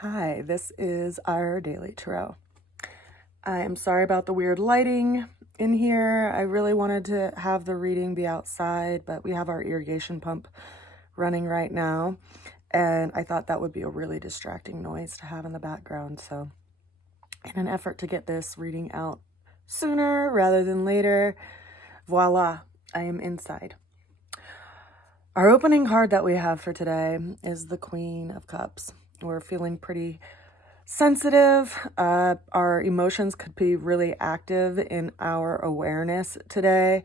Hi, this is our daily tarot. I am sorry about the weird lighting in here. I really wanted to have the reading be outside, but we have our irrigation pump running right now, and I thought that would be a really distracting noise to have in the background. So in an effort to get this reading out sooner rather than later, voila, I am inside. Our opening card that we have for today is the Queen of Cups. We're feeling pretty sensitive. Our emotions could be really active in our awareness today,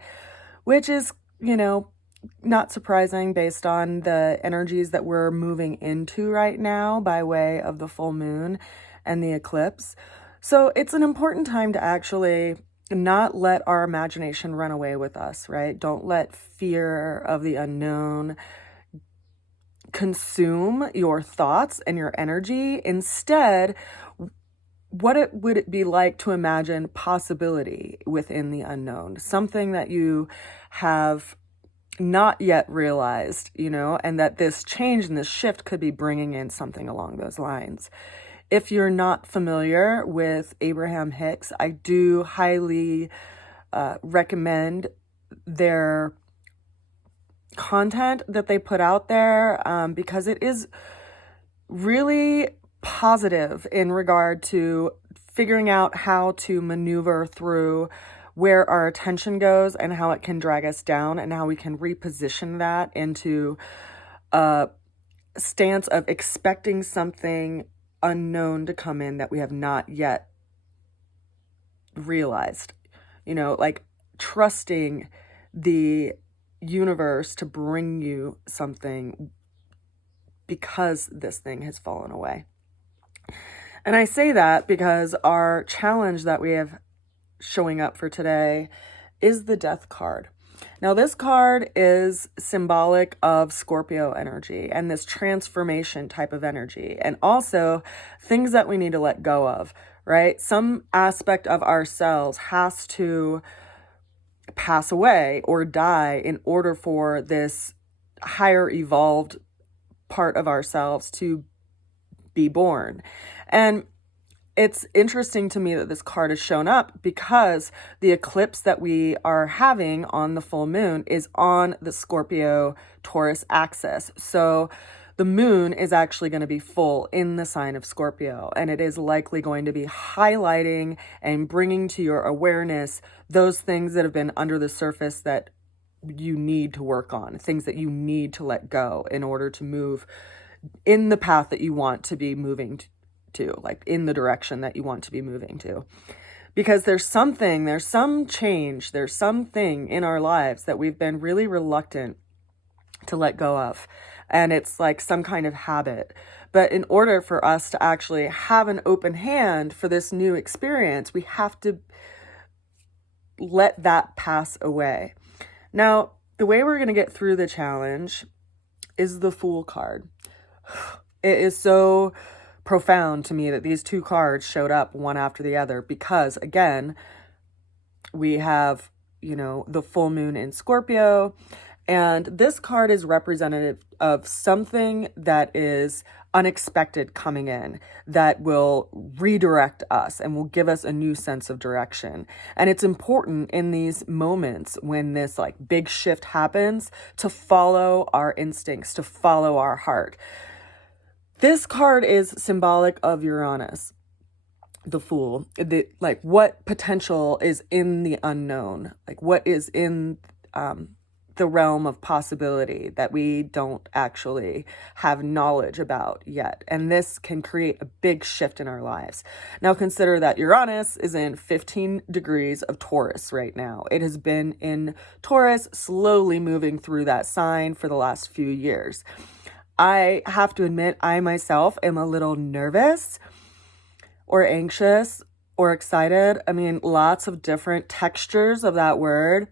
which is, not surprising based on the energies that we're moving into right now by way of the full moon and the eclipse. So it's an important time to actually not let our imagination run away with us, right? Don't let fear of the unknown consume your thoughts and your energy. Instead, would it be like to imagine possibility within the unknown, something that you have not yet realized, and that this change and this shift could be bringing in something along those lines. If you're not familiar with Abraham Hicks, I do highly recommend their content that they put out there because it is really positive in regard to figuring out how to maneuver through where our attention goes and how it can drag us down and how we can reposition that into a stance of expecting something unknown to come in that we have not yet realized, like trusting the universe to bring you something because this thing has fallen away. And I say that because our challenge that we have showing up for today is the Death card. Now, this card is symbolic of Scorpio energy and this transformation type of energy, and also things that we need to let go of, right? Some aspect of ourselves has to pass away or die in order for this higher evolved part of ourselves to be born. And it's interesting to me that this card has shown up because the eclipse that we are having on the full moon is on the Scorpio Taurus axis. So the moon is actually going to be full in the sign of Scorpio, and it is likely going to be highlighting and bringing to your awareness those things that have been under the surface that you need to work on, things that you need to let go in order to move in the path that you want to be moving to, like in the direction that you want to be moving to. Because there's some change, there's something in our lives that we've been really reluctant to let go of. And it's like some kind of habit. But in order for us to actually have an open hand for this new experience, we have to let that pass away. Now, the way we're going to get through the challenge is the Fool card. It is so profound to me that these two cards showed up one after the other because, again, we have, the full moon in Scorpio, and this card is representative of something that is unexpected coming in that will redirect us and will give us a new sense of direction. And it's important in these moments when this like big shift happens to follow our instincts, to follow our heart. This card is symbolic of Uranus, the Fool. What potential is in the unknown, like what is in the realm of possibility that we don't actually have knowledge about yet. And this can create a big shift in our lives. Now consider that Uranus is in 15 degrees of Taurus right now. It has been in Taurus, slowly moving through that sign for the last few years. I have to admit, I myself am a little nervous or anxious or excited. I mean, lots of different textures of that word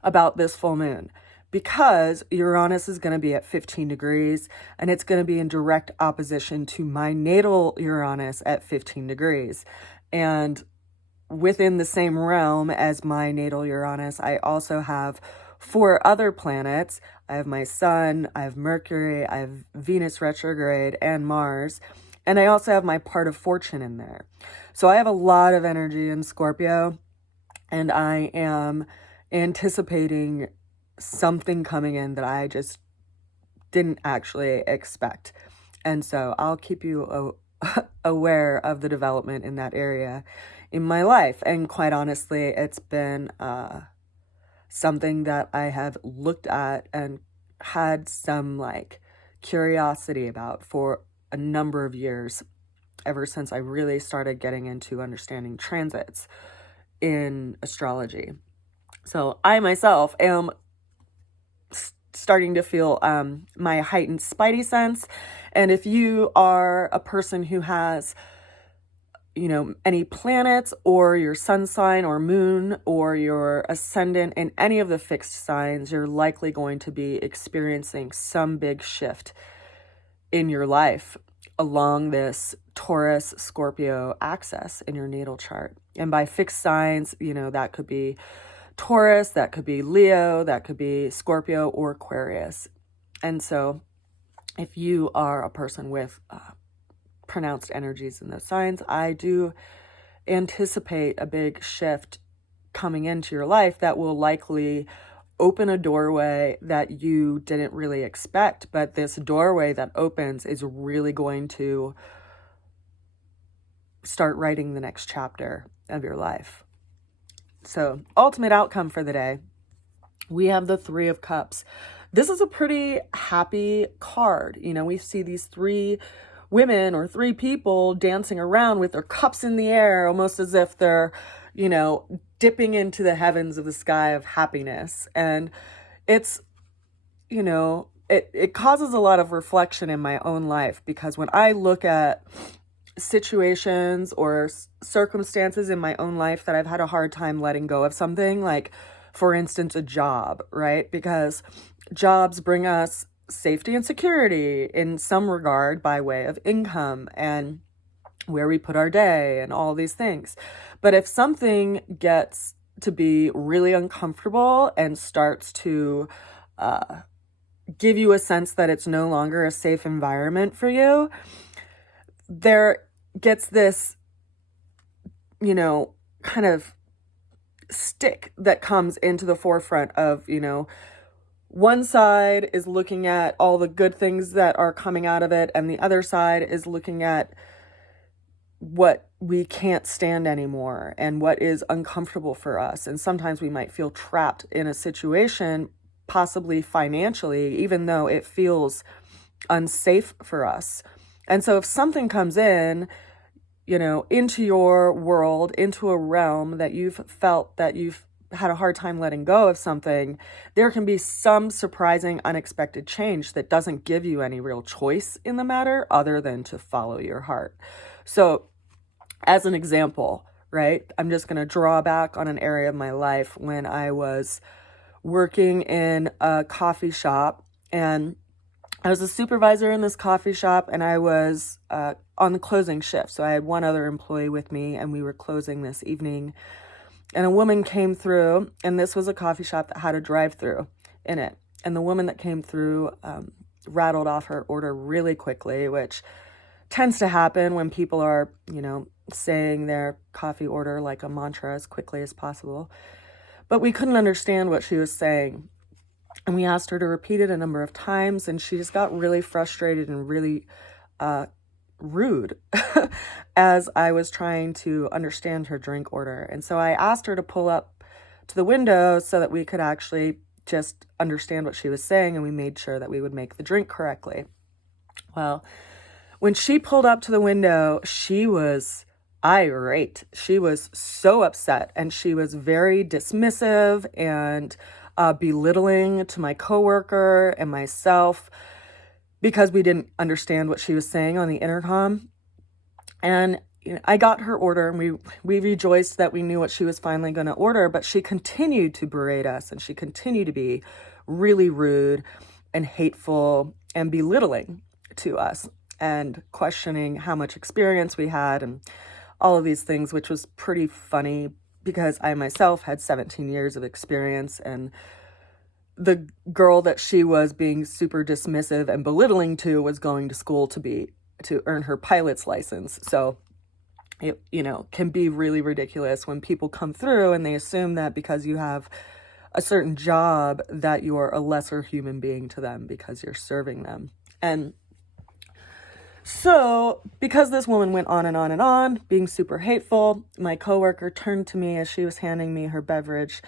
about this full moon, because Uranus is going to be at 15 degrees and it's going to be in direct opposition to my natal Uranus at 15 degrees. And within the same realm as my natal Uranus, I also have 4 other planets. I have my sun, I have Mercury, I have Venus retrograde, and Mars. And I also have my part of fortune in there. So I have a lot of energy in Scorpio, and I am anticipating something coming in that I just didn't actually expect. And so I'll keep you aware of the development in that area in my life. And quite honestly, it's been something that I have looked at and had some like curiosity about for a number of years, ever since I really started getting into understanding transits in astrology. So I myself am starting to feel my heightened spidey sense. And if you are a person who has, any planets or your sun sign or moon or your ascendant in any of the fixed signs, you're likely going to be experiencing some big shift in your life along this Taurus Scorpio axis in your natal chart. And by fixed signs, that could be Taurus, that could be Leo, that could be Scorpio or Aquarius. And so if you are a person with pronounced energies in those signs, I do anticipate a big shift coming into your life that will likely open a doorway that you didn't really expect. But this doorway that opens is really going to start writing the next chapter of your life. So, ultimate outcome for the day, we have the Three of Cups. This is a pretty happy card. We see these three women or three people dancing around with their cups in the air, almost as if they're, dipping into the heavens of the sky of happiness. And it's, it causes a lot of reflection in my own life, because when I look at situations or circumstances in my own life that I've had a hard time letting go of something, like, for instance, a job, right? Because jobs bring us safety and security in some regard by way of income and where we put our day and all these things. But if something gets to be really uncomfortable and starts to give you a sense that it's no longer a safe environment for you, there gets this, kind of stick that comes into the forefront of, one side is looking at all the good things that are coming out of it, and the other side is looking at what we can't stand anymore and what is uncomfortable for us. And sometimes we might feel trapped in a situation, possibly financially, even though it feels unsafe for us. And so if something comes in, into your world, into a realm that you've felt that you've had a hard time letting go of something, there can be some surprising, unexpected change that doesn't give you any real choice in the matter other than to follow your heart. So as an example, right, I'm just going to draw back on an area of my life when I was working in a coffee shop, and I was a supervisor in this coffee shop, and I was on the closing shift. So I had one other employee with me, and we were closing this evening. And a woman came through, and this was a coffee shop that had a drive-through in it. And the woman that came through rattled off her order really quickly, which tends to happen when people are, saying their coffee order like a mantra as quickly as possible. But we couldn't understand what she was saying. And we asked her to repeat it a number of times, and she just got really frustrated and really rude as I was trying to understand her drink order. And so I asked her to pull up to the window so that we could actually just understand what she was saying, and we made sure that we would make the drink correctly. Well, when she pulled up to the window, she was irate. She was so upset, and she was very dismissive and belittling to my coworker and myself because we didn't understand what she was saying on the intercom. And I got her order, and we rejoiced that we knew what she was finally going to order, but she continued to berate us, and she continued to be really rude and hateful and belittling to us and questioning how much experience we had and all of these things, which was pretty funny because I myself had 17 years of experience, and the girl that she was being super dismissive and belittling to was going to school to be to earn her pilot's license. So it, can be really ridiculous when people come through and they assume that because you have a certain job that you're a lesser human being to them because you're serving them. And so because this woman went on and on and on, being super hateful, my coworker turned to me as she was handing me her beverage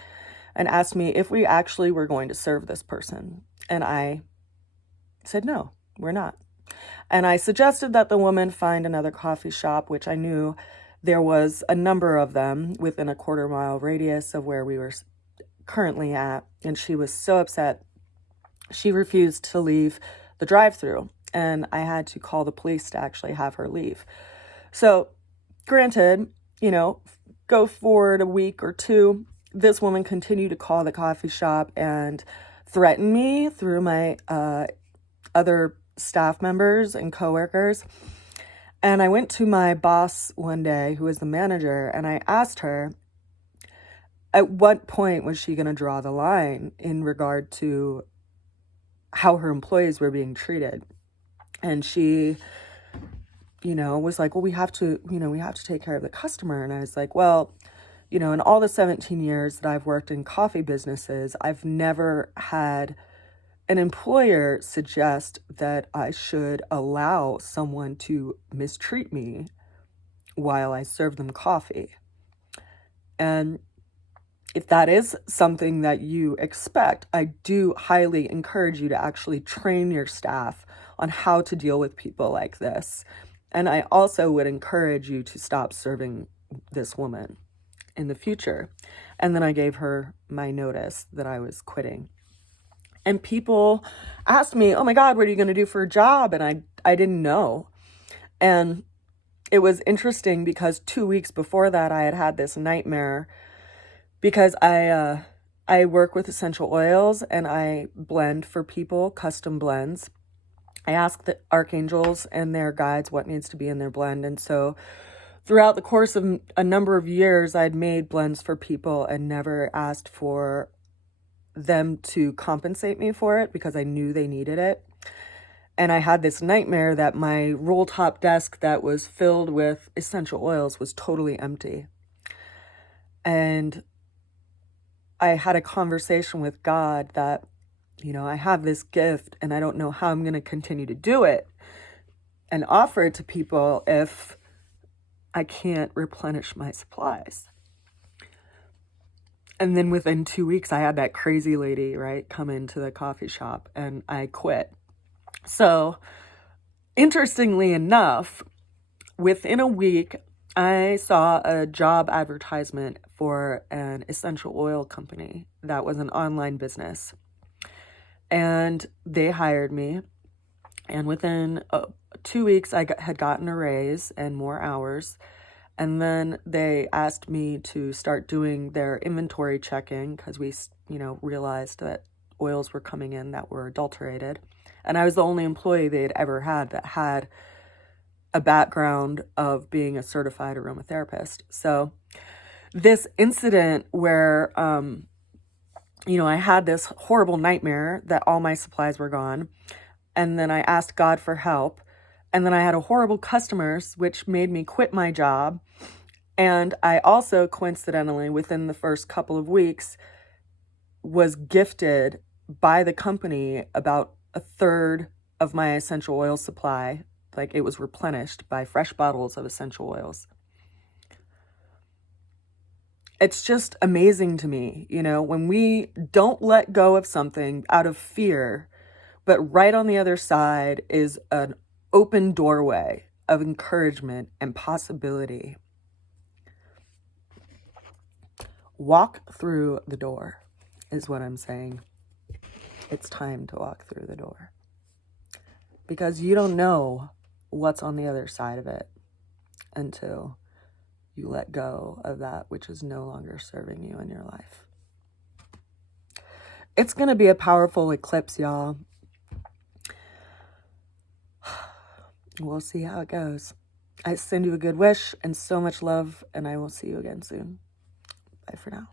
and asked me if we actually were going to serve this person. And I said, no, we're not. And I suggested that the woman find another coffee shop, which I knew there was a number of them within a 1/4 mile radius of where we were currently at. And she was so upset. She refused to leave the drive-thru, and I had to call the police to actually have her leave. So granted, go forward a week or two, this woman continued to call the coffee shop and threaten me through my other staff members and coworkers. And I went to my boss one day, who was the manager, and I asked her, at what point was she going to draw the line in regard to how her employees were being treated? And she, was like, well, we have to take care of the customer. And I was like, well, in all the 17 years that I've worked in coffee businesses, I've never had an employer suggest that I should allow someone to mistreat me while I serve them coffee. And if that is something that you expect, I do highly encourage you to actually train your staff on how to deal with people like this. And I also would encourage you to stop serving this woman in the future. And then I gave her my notice that I was quitting. And people asked me, oh my God, what are you going to do for a job? And I didn't know. And it was interesting because 2 weeks before that, I had this nightmare because I work with essential oils and I blend for people, custom blends. I ask the archangels and their guides what needs to be in their blend. And so throughout the course of a number of years, I'd made blends for people and never asked for them to compensate me for it because I knew they needed it. And I had this nightmare that my roll top desk that was filled with essential oils was totally empty. And I had a conversation with God that, I have this gift and I don't know how I'm going to continue to do it and offer it to people if I can't replenish my supplies. And then within 2 weeks, I had that crazy lady, right, come into the coffee shop and I quit. So interestingly enough, within a week, I saw a job advertisement for an essential oil company that was an online business. And they hired me. And within 2 weeks, I had gotten a raise and more hours. And then they asked me to start doing their inventory checking because we, realized that oils were coming in that were adulterated. And I was the only employee they'd ever had that had a background of being a certified aromatherapist. So this incident where, I had this horrible nightmare that all my supplies were gone. And then I asked God for help. And then I had a horrible customers, which made me quit my job. And I also, coincidentally, within the first couple of weeks, was gifted by the company about 1/3 of my essential oil supply. Like, it was replenished by fresh bottles of essential oils. It's just amazing to me, when we don't let go of something out of fear, but right on the other side is an open doorway of encouragement and possibility. Walk through the door is what I'm saying. It's time to walk through the door. Because you don't know what's on the other side of it until you let go of that which is no longer serving you in your life. It's going to be a powerful eclipse, y'all. We'll see how it goes. I send you a good wish and so much love, and I will see you again soon. Bye for now.